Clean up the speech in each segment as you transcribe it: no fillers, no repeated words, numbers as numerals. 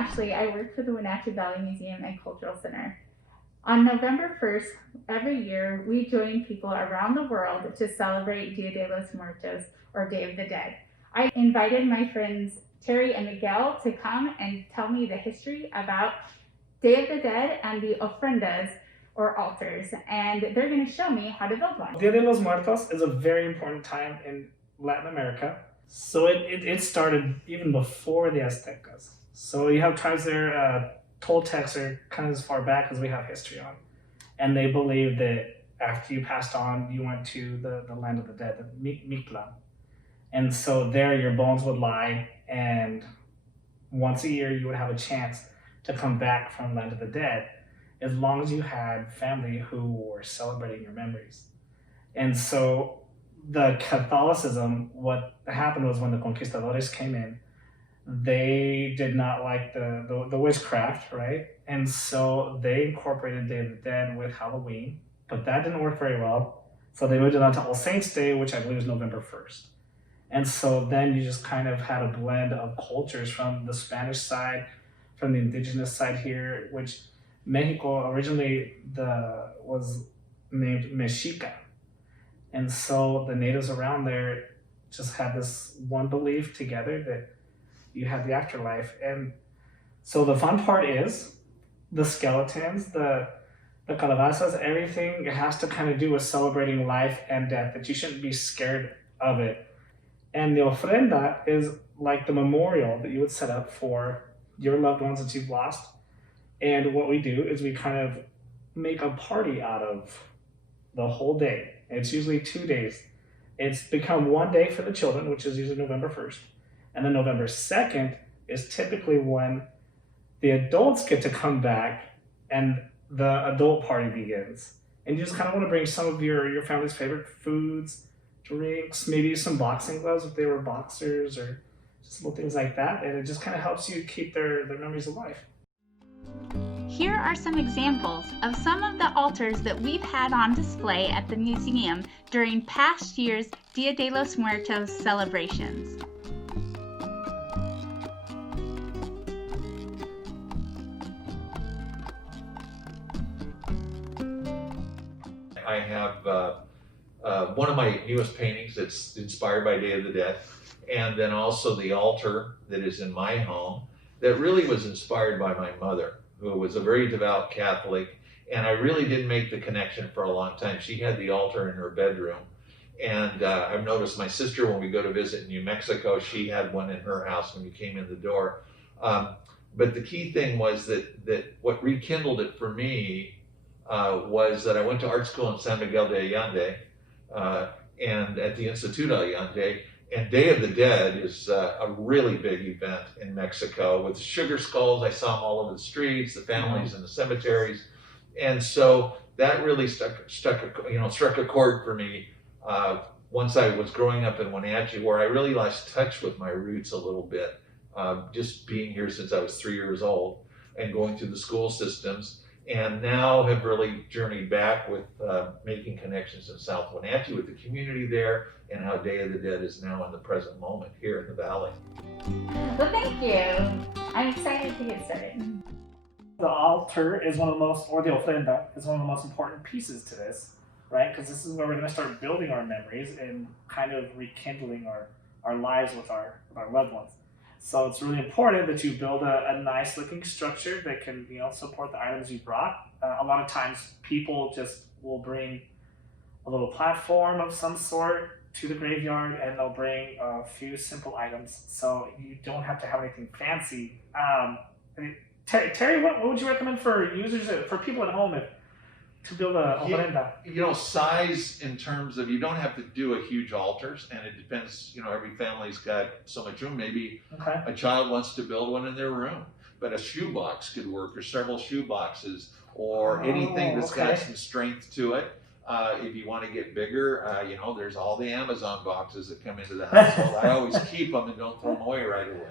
Ashley. I work for the Wenatchee Valley Museum and Cultural Center. On November 1st, every year, we join people around the world to celebrate Dia de los Muertos, or Day of the Dead. I invited my friends Terry and Miguel to come and tell me the history about Day of the Dead and the ofrendas, or altars, and they're going to show me how to build one. Dia de los Muertos is a very important time in Latin America. So it started even before the Aztecas. So you have tribes there, Toltecs are kind of as far back as we have history on. And they believe that after you passed on, you went to the land of the dead, the Mictlan. And so there your bones would lie, and once a year you would have a chance to come back from land of the dead, as long as you had family who were celebrating your memories. And so the Catholicism, what happened was when the conquistadores came in, they did not like the witchcraft, right? And so they incorporated Day of the Dead with Halloween, but that didn't work very well. So they moved it on to All Saints Day, which I believe is November 1st. And so then you just kind of had a blend of cultures from the Spanish side, from the indigenous side here, which Mexico originally was named Mexica. And so the natives around there just had this one belief together that you had the afterlife. And so the fun part is the skeletons, the calabazas, everything, it has to kind of do with celebrating life and death, that you shouldn't be scared of it. And the ofrenda is like the memorial that you would set up for your loved ones that you've lost. And what we do is we kind of make a party out of the whole day. It's usually 2 days. It's become one day for the children, which is usually November 1st. And then November 2nd is typically when the adults get to come back and the adult party begins. And you just kind of want to bring some of your family's favorite foods, drinks, maybe some boxing gloves if they were boxers, or just little things like that. And it just kind of helps you keep their memories alive. Here are some examples of some of the altars that we've had on display at the museum during past year's Dia de los Muertos celebrations. I have one of my newest paintings that's inspired by Day of the Dead, and then also the altar that is in my home that really was inspired by my mother, who was a very devout Catholic, and I really didn't make the connection for a long time. She had the altar in her bedroom, and I've noticed my sister, when we go to visit New Mexico, she had one in her house when you came in the door. But the key thing was that what rekindled it for me was that I went to art school in San Miguel de Allende, and at the Instituto Allende, and Day of the Dead is a really big event in Mexico with sugar skulls. I saw them all over the streets, the families in the cemeteries. And so that really struck a chord for me once I was growing up in Wenatchee, where I really lost touch with my roots a little bit, just being here since I was 3 years old and going through the school systems. And now have really journeyed back with making connections in South Wenatchee with the community there, and how Day of the Dead is now in the present moment here in the valley. Well, thank you. I'm excited to get started. The altar is one of the most, or the ofrenda, is one of the most important pieces to this, right? Because this is where we're going to start building our memories and kind of rekindling our lives with our loved ones. So it's really important that you build a nice looking structure that can, support the items you brought. A lot of times people just will bring a little platform of some sort to the graveyard, and they'll bring a few simple items. So you don't have to have anything fancy. Terry, what would you recommend for users, for people at home to build a ofrenda? Size in terms of, you don't have to do a huge altars, and it depends, every family's got so much room. Maybe a child wants to build one in their room, but a shoebox could work, or several shoe boxes, or anything that's got some strength to it. If you want to get bigger, there's all the Amazon boxes that come into the household. I always keep them and don't throw them away right away.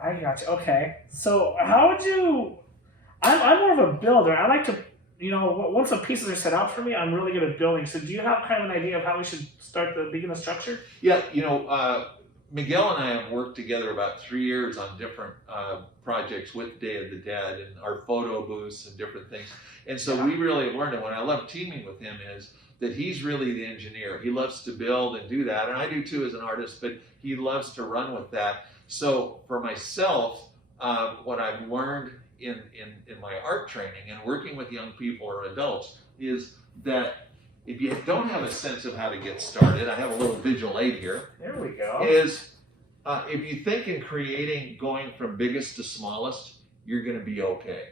I got you. Okay. So how would you, I'm more of a builder. I like to, once the pieces are set out for me, I'm really good at building. So do you have kind of an idea of how we should begin the structure? Yeah, Miguel and I have worked together about 3 years on different projects with Day of the Dead and our photo booths and different things. And so we really have learned, and what I love teaming with him is that he's really the engineer. He loves to build and do that, and I do too as an artist, but he loves to run with that. So for myself, what I've learned in my art training and working with young people or adults is that if you don't have a sense of how to get started, I have a little visual aid here. There we go. Is if you think in creating going from biggest to smallest, you're going to be okay.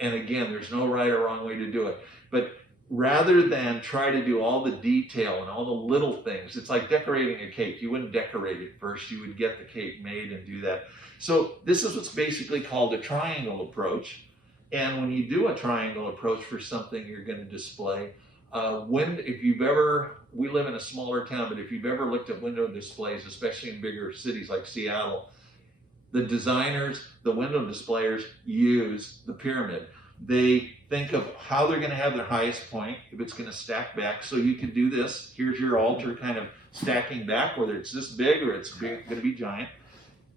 And again, there's no right or wrong way to do it. But rather than try to do all the detail and all the little things, it's like decorating a cake. You wouldn't decorate it first. You would get the cake made and do that. So this is what's basically called a triangle approach. And when you do a triangle approach for something you're going to display, if you've ever, we live in a smaller town, but if you've ever looked at window displays, especially in bigger cities like Seattle, the designers, the window displayers use the pyramid. They think of how they're going to have their highest point, if it's going to stack back. So you can do this. Here's your altar kind of stacking back, whether it's this big or it's going to be giant.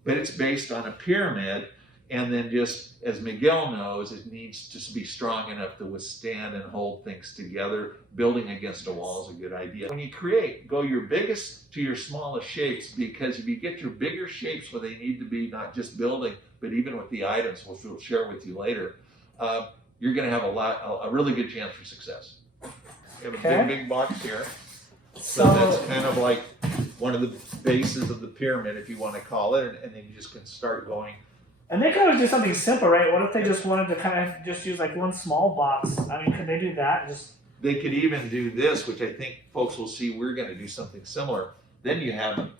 But it's based on a pyramid. And then just as Miguel knows, it needs to be strong enough to withstand and hold things together. Building against a wall is a good idea. When you create, go your biggest to your smallest shapes, because if you get your bigger shapes where they need to be, not just building, but even with the items, which we'll share with you later, you're going to have a really good chance for success. We have a big box here. So that's kind of like one of the bases of the pyramid, if you want to call it, and then you just can start going. And they could always do something simple, right? What if they just wanted to kind of just use like one small box? I mean, could they do that? They could even do this, which I think folks will see we're going to do something similar. Then you have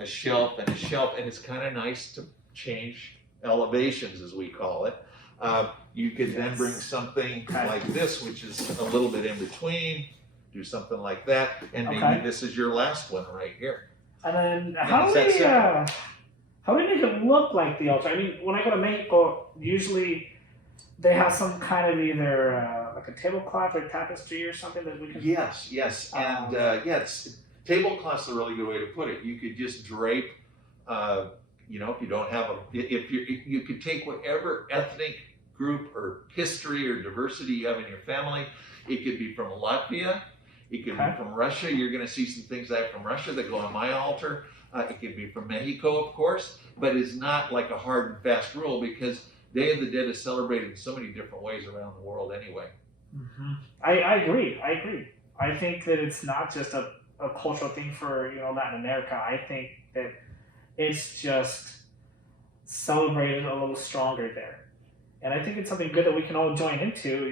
a shelf, and it's kind of nice to change elevations, as we call it. You could then bring something like this, which is a little bit in between, do something like that, and maybe this is your last one right here. And then how do we make it look like the altar? I mean, when I go to Mexico, usually they have some kind of either like a tablecloth or tapestry or something that we can. Yes, and yes, tablecloth's a really good way to put it. You could just drape. If you don't have you could take whatever ethnic group or history or diversity you have in your family. It could be from Latvia. It could be from Russia. You're going to see some things I have from Russia that go on my altar. It could be from Mexico, of course, but it's not like a hard and fast rule, because Day of the Dead is celebrated in so many different ways around the world anyway. Mm-hmm. I agree. I think that it's not just a cultural thing for Latin America. I think that it's just celebrated a little stronger there. And I think it's something good that we can all join into.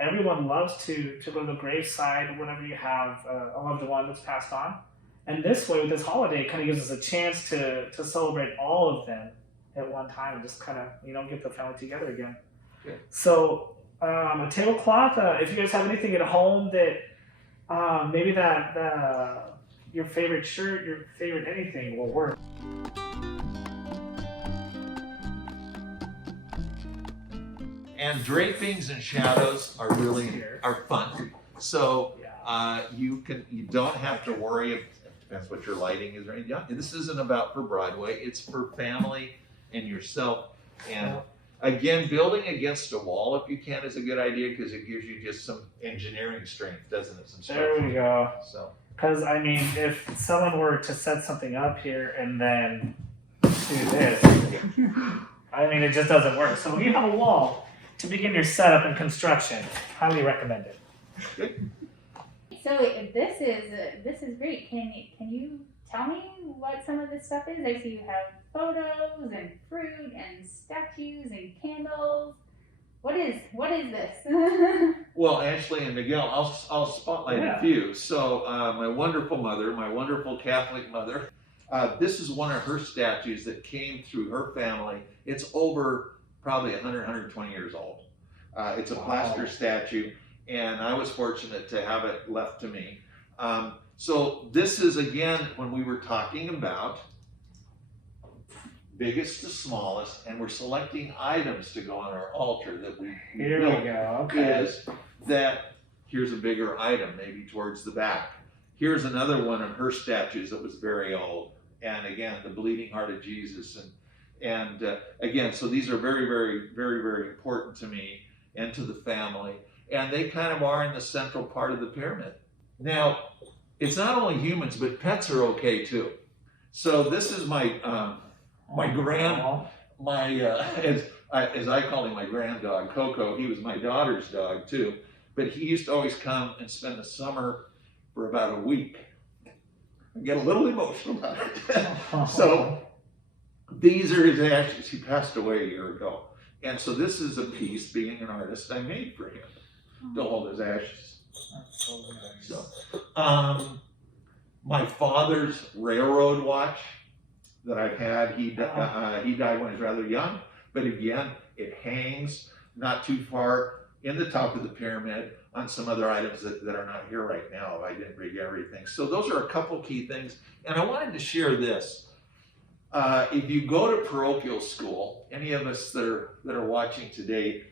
Everyone loves to go to the graveside whenever you have a loved one that's passed on. And this way, with this holiday, it kind of gives us a chance to celebrate all of them at one time and just kind of, get the family together again. Yeah. So, a tablecloth, if you guys have anything at home that maybe your favorite shirt, your favorite anything will work. And drapings and shadows are fun. So you don't have to worry. Depends what your lighting is. Right? Yeah, this isn't about for Broadway. It's for family and yourself. And again, building against a wall, if you can, is a good idea, because it gives you just some engineering strength, doesn't it? There we go. So, because I mean, if someone were to set something up here and then do this, I mean, it just doesn't work. So when you have a wall to begin your setup and construction, highly recommend it. Good. So this is great. Can you tell me what some of this stuff is? I see you have photos and fruit and statues and candles. What is this? Well, Ashley and Miguel, I'll spotlight a few. So my wonderful mother, my wonderful Catholic mother, this is one of her statues that came through her family. It's over probably 100, 120 years old. It's a plaster statue, and I was fortunate to have it left to me. So this is, again, when we were talking about biggest to smallest, and we're selecting items to go on our altar that we Here we go. Okay. is that here's a bigger item, maybe towards the back. Here's another one of her statues that was very old. and again, the bleeding heart of Jesus. And again, so these are very, very, very, very important to me and to the family. And they kind of are in the central part of the pyramid. Now, it's not only humans, but pets are okay too. So this is my as I call him, my grand dog, Coco. He was my daughter's dog too, but he used to always come and spend the summer for about a week. I get a little emotional about it. So these are his ashes. He passed away a year ago. And so this is a piece, being an artist, I made for him to hold his ashes. That's so nice. So, my father's railroad watch that I've had, he died when he was rather young, but again, it hangs not too far in the top of the pyramid on some other items that are not here right now. I didn't bring everything. So those are a couple key things. And I wanted to share this. If you go to parochial school, any of us that are watching today,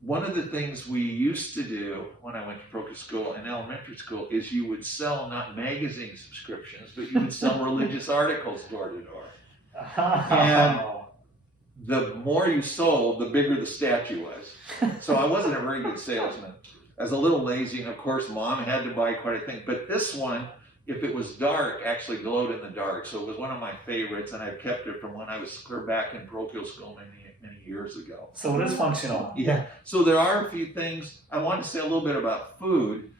one of the things we used to do when I went to parochial school and elementary school is you would sell not magazine subscriptions, but you would sell religious articles door to door. And the more you sold, the bigger the statue was. So I wasn't a very good salesman. I was a little lazy, and of course, Mom had to buy quite a thing. But this one, if it was dark, actually glowed in the dark. So it was one of my favorites, and I've kept it from when I was clear back in parochial school many years ago. So it is functional. Yeah. So there are a few things. I want to say a little bit about food.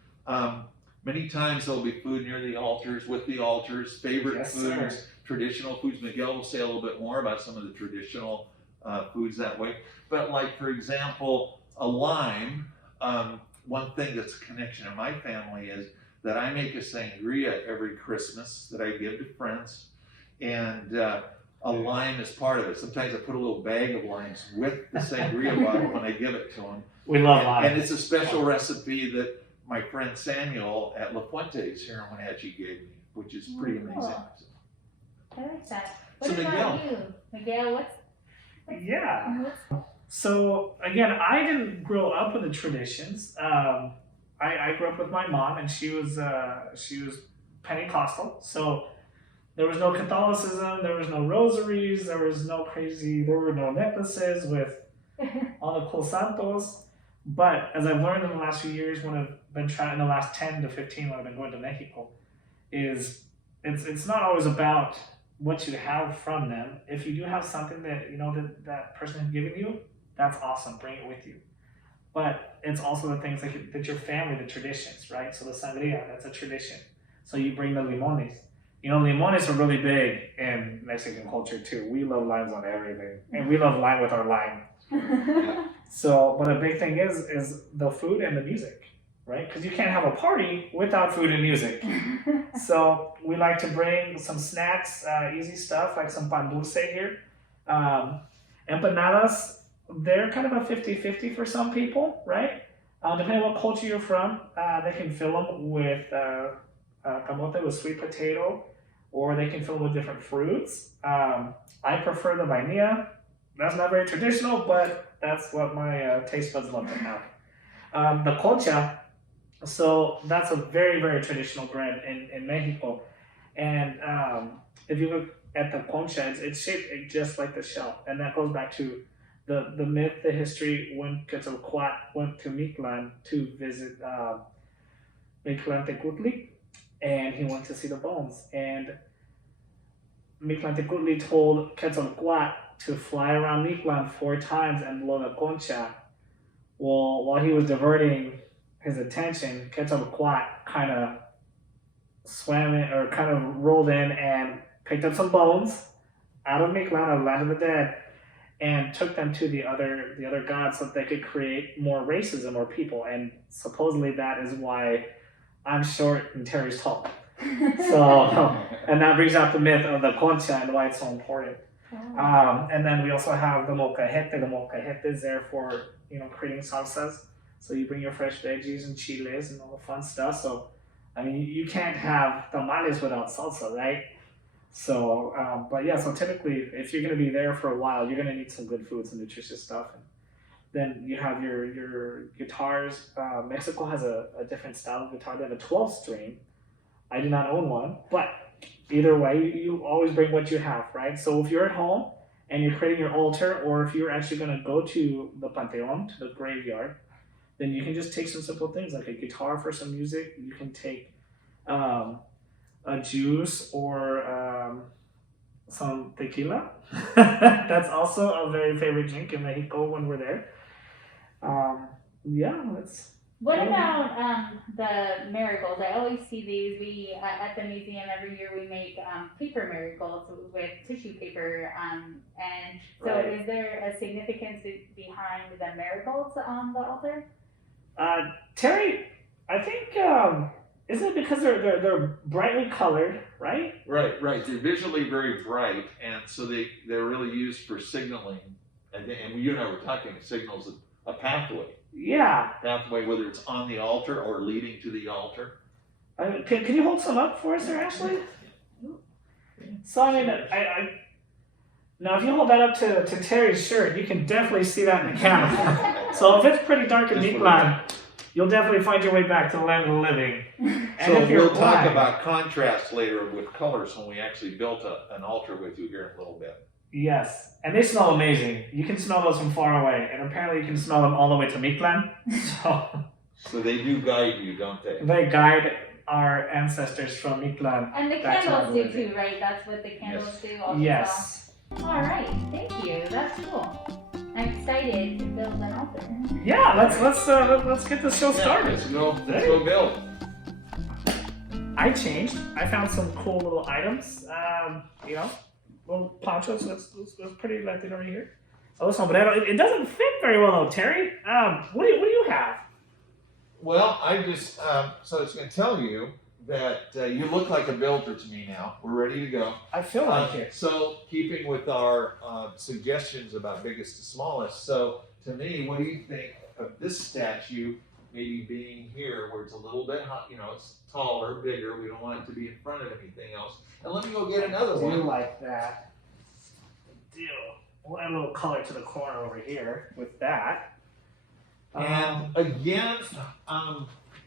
Many times there'll be food near the altars, with the altars, favorite foods, sir. Traditional foods. Miguel will say a little bit more about some of the traditional foods that way. But like, for example, a lime, one thing that's a connection in my family is that I make a sangria every Christmas that I give to friends, and a lime is part of it. Sometimes I put a little bag of limes with the sangria bottle when I give it to them. We love lime. And it's a special recipe that my friend Samuel at La Fuente's here in Wenatchee gave me, which is pretty amazing. I like that. What So about you, Miguel? Yeah. So again, I didn't grow up with the traditions. I grew up with my mom, and she was Pentecostal. So there was no Catholicism, there was no rosaries, there were no necklaces with all the cool santos. But as I've learned in the last few years, when I've been trying, in the last 10 to 15, when I've been going to Mexico, is it's not always about what you have from them. If you do have something that that person has given you, that's awesome. Bring it with you. But it's also the things that your family, the traditions, right? So the sangria, that's a tradition. So you bring the limones. Limones are really big in Mexican culture too. We love limes on everything, and we love lime with our lime. So, but a big thing is the food and the music, right? Because you can't have a party without food and music. So we like to bring some snacks, easy stuff like some pan dulce here. Empanadas, they're kind of a 50-50 for some people, right? Depending on what culture you're from, they can fill them with camote, with sweet potato, or they can fill them with different fruits. I prefer the vainilla. That's not very traditional, but that's what my taste buds love to have. The concha, so that's a very, very traditional bread in Mexico. And if you look at the concha, it's shaped just like the shell. And that goes back to the myth, the history, when Quetzalcoatl went to Mictlan to visit Mictlantecutli, and he went to see the bones. And Mictlantecutli told Quetzalcoatl to fly around Mictlan 4 times and blow the concha. Well, while he was diverting his attention, Quetzalcoatl kind of swam in, or kind of rolled in and picked up some bones out of Mictlan, out of the land of the dead, and took them to the other gods so that they could create more races and more people. And supposedly that is why I'm short and Terry's tall. So, and that brings out the myth of the concha and why it's so important. And then we also have the molcajete. The molcajete is there for creating salsas. So you bring your fresh veggies and chiles and all the fun stuff. So I mean, you can't have tamales without salsa, right? So, but yeah, so typically, if you're going to be there for a while, you're going to need some good food, some nutritious stuff. And then you have your guitars. Mexico has a different style of guitar. They have a 12-string. I do not own one, but either way, you always bring what you have, right? So if you're at home and you're creating your altar, or if you're actually going to go to the Panteon, to the graveyard, then you can just take some simple things like a guitar for some music. You can take a juice or some tequila. That's also a very favorite drink in Mexico when we're there. Yeah, that's. What about the marigolds? I always see these. We at the museum every year we make paper marigolds with tissue paper. And so, Right. is there a significance behind the marigolds on the altar? Terry, I think isn't it because they're brightly colored, right? Right. They're visually very bright, and so they're really used for signaling. And you and I were talking, it signals a pathway. Yeah. Pathway, whether it's on the altar or leading to the altar. Can you hold some up for us there, Ashley? So I mean, I now if you hold that up to Terry's shirt, you can definitely see that in the camera. So if it's pretty dark in Miklan, you'll definitely find your way back to the land of the living. And So if you're we'll talk blind- about contrast later with colors when we actually built an altar with you here in a little bit. Yes, and they smell amazing. You can smell those from far away, and apparently you can smell them all the way to Miklan. So they do guide you, don't they? They guide our ancestors from Miklan. And the That's candles not do living. too, right? That's what the candles do. Also. Yes. All right. Thank you. That's cool. I'm excited to build an altar. Yeah, let's get the show started. Let's go build. I changed. I found some cool little items. Little ponchos. That's pretty Latino right here. Oh, sombrero. It doesn't fit very well though, Terry. What do you have? Well, I just so I was going to tell you that you look like a builder to me now. We're ready to go. I feel like it. So, keeping with our suggestions about biggest to smallest, so to me, what do you think of this statue maybe being here where it's a little bit hot, it's taller, bigger, we don't want it to be in front of anything else. And let me go get another I do one. like that. Deal. We'll add a little color to the corner over here with that. And again,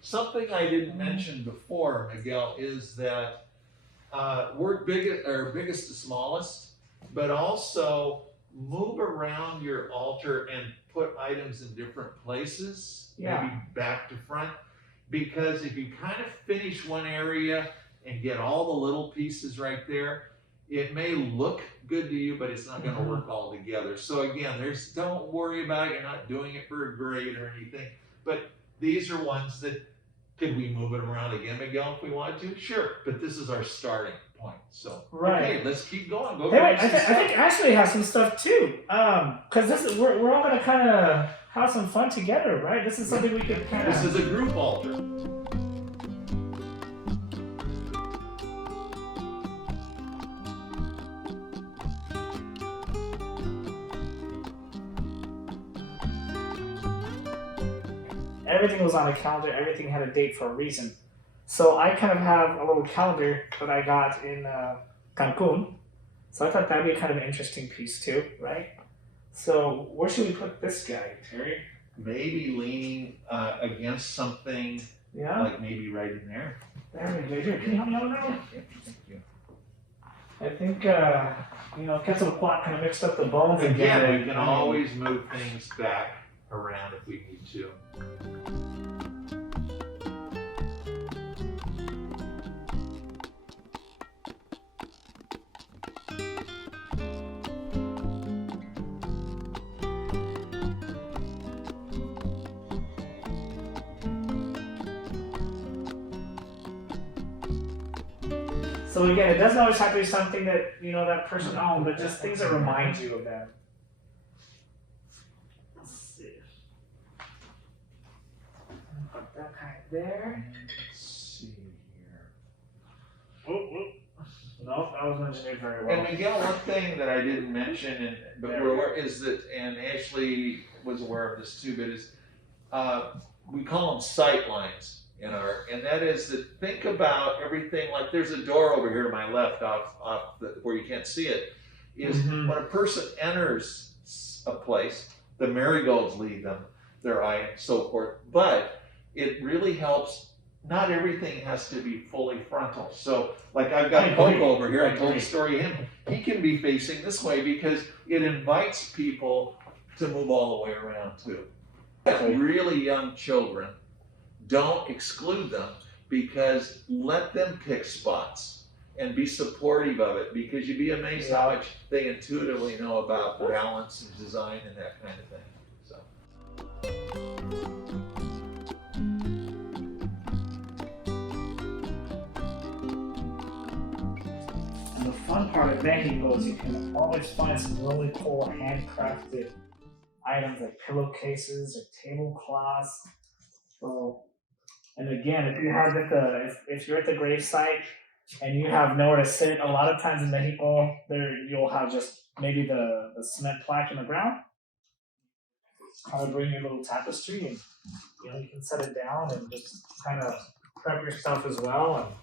something I didn't mention before, Miguel, is that we're biggest to smallest, but also move around your altar and put items in different places, Yeah. maybe back to front, because if you kind of finish one area and get all the little pieces right there, it may look good to you, but it's not going to work all together. So again, don't worry about it. You're not doing it for a grade or anything, but these are ones that could we move it around again, Miguel, if we wanted to? Sure, but this is our starting point. So Right. okay, let's keep going. Go Hey, wait, grab some I think Ashley has some stuff too. Because we're all gonna kind of have some fun together, right? This is something we could kind This of. is a group altar. Everything was on a calendar. Everything had a date for a reason. So I kind of have a little calendar that I got in Cancun. So I thought that'd be kind of an interesting piece too, right? So where should we put this guy, Terry? Maybe leaning against something, Yeah. like maybe right in there. There we go. Here, can you help me out with that one? Thank you. I think Quetzalcoatl kind of mixed up the bones Again, we again. can always move things back around if we need to. So again, it doesn't always have to be something that that person owned, but just things that remind you of them. Let's see. Put that guy there. Let's see here. No, that wasn't engineered very And well. Miguel, one thing that I didn't mention, but we're aware, is that, and Ashley was aware of this too, but is we call them sight lines and that is that think about everything like there's a door over here to my left off where you can't see it. Is Mhm. when a person enters a place, the marigolds lead them, their eye, and so forth. But it really helps not everything has to be fully frontal. So, like I've got Coco over here, I told the story of him. He can be facing this way because it invites people to move all the way around too. Really young children, don't exclude them, because let them pick spots and be supportive of it, because you'd be amazed how much they intuitively know about balance and design and that kind of thing. So. And the fun part of Mexico is you can always find some really cool handcrafted items like pillowcases or tablecloths. So, and again, if you have if you're at the grave site and you have nowhere to sit, a lot of times in Mexico, you'll have just maybe the cement plaque in the ground. Kind of bring your little tapestry, and you can set it down and just kind of prep yourself as well.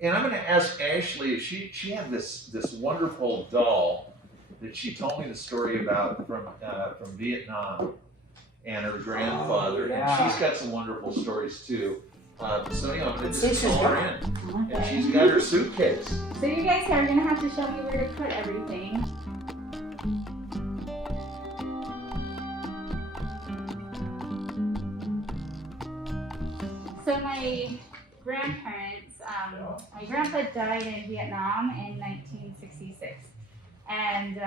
And I'm going to ask Ashley if she had this wonderful doll that she told me the story about from Vietnam and her grandfather, and she's got some wonderful stories too. So I'm going to just call her in, and she's got her suitcase. So you guys are going to have to show me where to put everything. So my grandparents, my grandpa died in Vietnam in 1966, and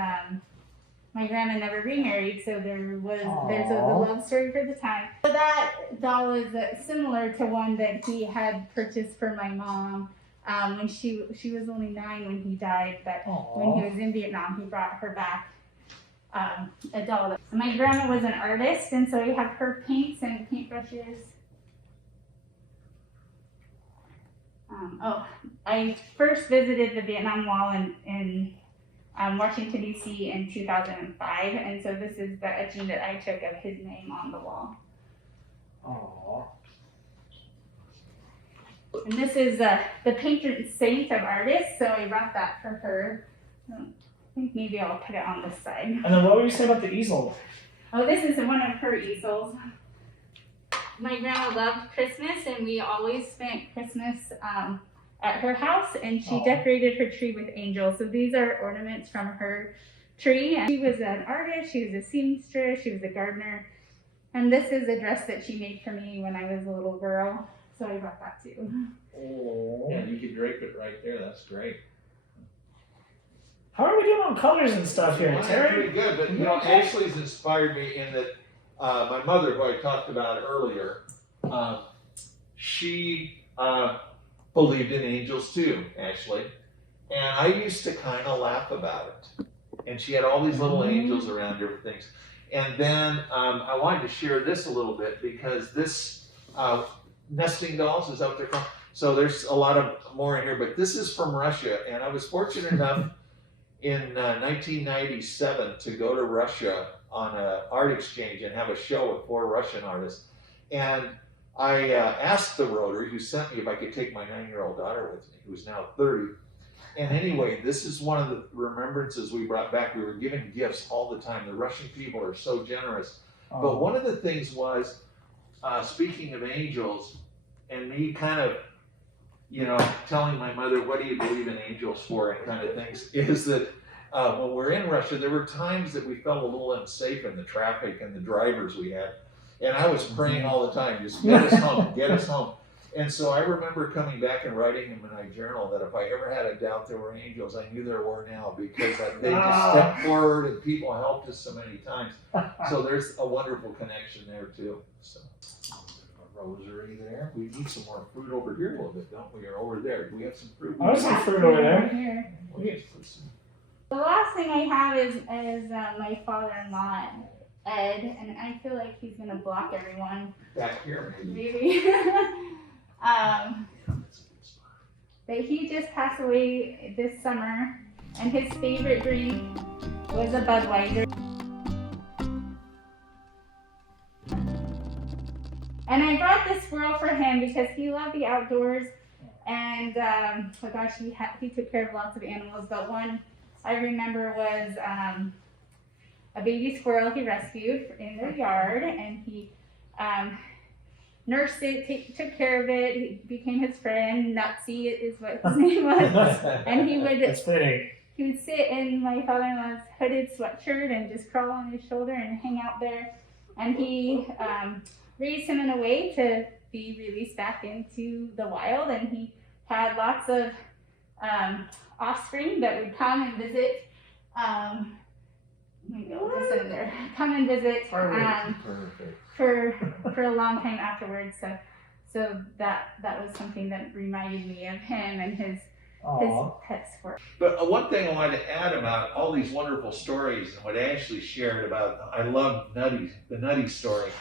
my grandma never remarried, so there's a love story for the time. So that doll is similar to one that he had purchased for my mom when she was only 9 when he died, but when he was in Vietnam, he brought her back a doll. My grandma was an artist, and so we have her paints and paintbrushes. I first visited the Vietnam Wall in Washington, D.C. in 2005, and so this is the etching that I took of his name on the wall. Aww. And this is the patron saint of artists, so I brought that for her. I think maybe I'll put it on this side. And then what were you saying about the easel? Oh, this is one of her easels. My grandma loved Christmas, and we always spent Christmas at her house, and she decorated her tree with angels. So these are ornaments from her tree. And she was an artist, she was a seamstress, she was a gardener. And this is a dress that she made for me when I was a little girl. So I brought that too. Oh. Yeah, you can drape it right there. That's great. How are we doing on colors and stuff here, Well, Terry? pretty good, but Ashley's inspired me in that my mother, who I talked about earlier, she believed in angels too, Ashley. And I used to kind of laugh about it. And she had all these little angels around different things. And then I wanted to share this a little bit, because this nesting dolls is out there. So there's a lot of more in here, but this is from Russia. And I was fortunate enough in 1997 to go to Russia on an art exchange and have a show with 4 Russian artists. And I asked the Rotary, who sent me, if I could take my 9-year-old daughter with me, who's now 30. And anyway, this is one of the remembrances we brought back. We were giving gifts all the time. The Russian people are so generous. But one of the things was, speaking of angels, and me kind of, telling my mother, what do you believe in angels for, and kind of things, is that when we're in Russia, there were times that we felt a little unsafe in the traffic and the drivers we had. And I was praying all the time, just get us home, get us home. And so I remember coming back and writing in my journal that if I ever had a doubt there were angels, I knew there were now, because they just stepped forward and people helped us so many times. So there's a wonderful connection there too. So a rosary there. We need some more fruit over here a little bit, don't we? Or over there. Do we have some fruit? I some fruit over there. Here. We'll just put some. The last thing I have is my father-in-law, Ed, and I feel like he's gonna block everyone. Back here, maybe. Maybe. But he just passed away this summer, and his favorite drink was a Budweiser. And I brought this squirrel for him because he loved the outdoors, and oh gosh, he took care of lots of animals, but one I remember was a baby squirrel he rescued in their yard, and nursed it, took care of it. He became his friend. Nutsy is what his name was. And he would That's fitting. he would sit in my father-in-law's hooded sweatshirt and just crawl on his shoulder and hang out there. And he raised him in a way to be released back into the wild. And he had lots of offspring that would come and visit. Miguel was in there. Come and visit for a long time afterwards. So that was something that reminded me of him and his pet sport. But one thing I wanted to add about all these wonderful stories and what Ashley shared about, I love the Nutty story,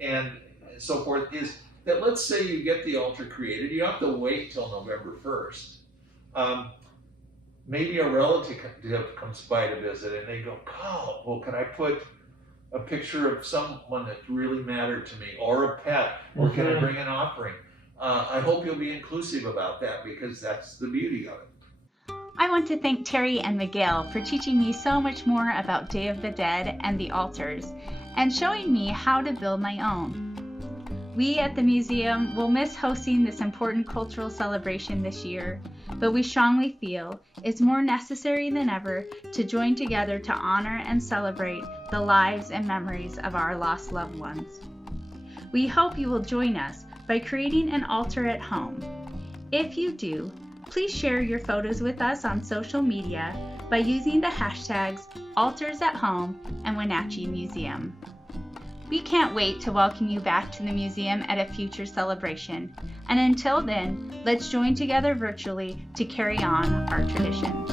and so forth, is that let's say you get the altar created, you have to wait till November 1st. Maybe a relative comes by to visit and they go, oh, well, can I put a picture of someone that really mattered to me, or a pet, or can I bring an offering? I hope you'll be inclusive about that, because that's the beauty of it. I want to thank Terry and Miguel for teaching me so much more about Day of the Dead and the altars, and showing me how to build my own. We at the museum will miss hosting this important cultural celebration this year, but we strongly feel it's more necessary than ever to join together to honor and celebrate the lives and memories of our lost loved ones. We hope you will join us by creating an altar at home. If you do, please share your photos with us on social media by using the hashtags AltarsAtHome and Wenatchee Museum. We can't wait to welcome you back to the museum at a future celebration. And until then, let's join together virtually to carry on our traditions.